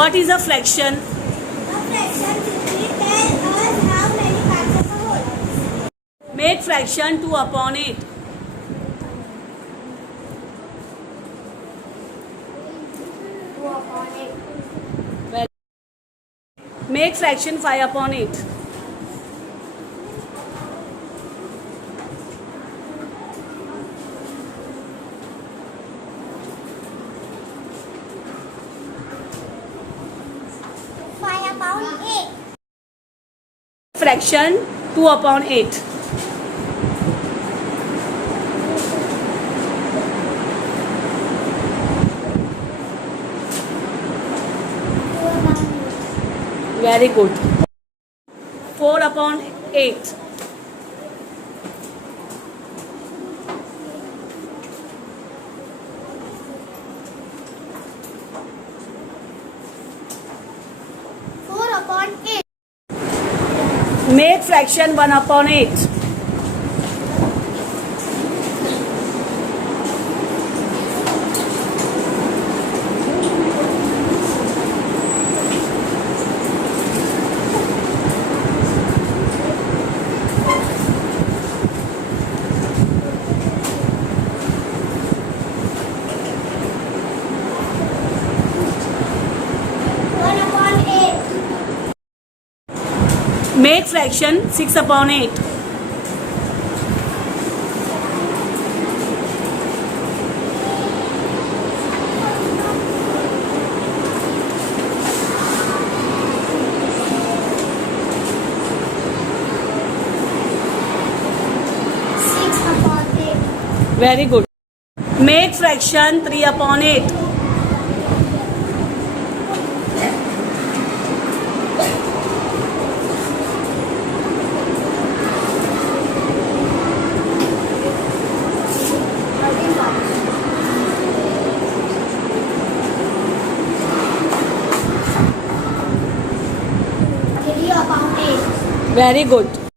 What is a fraction? A fraction simply tell us how many parts of a whole. Make fraction 2 upon 8. Well, make fraction 5 upon 8. Fraction 2 upon 8. Very good. 4 upon 8. Make fraction 1 upon 8. Make fraction 6 upon 8. Very good. Make fraction 3 upon 8. Very good.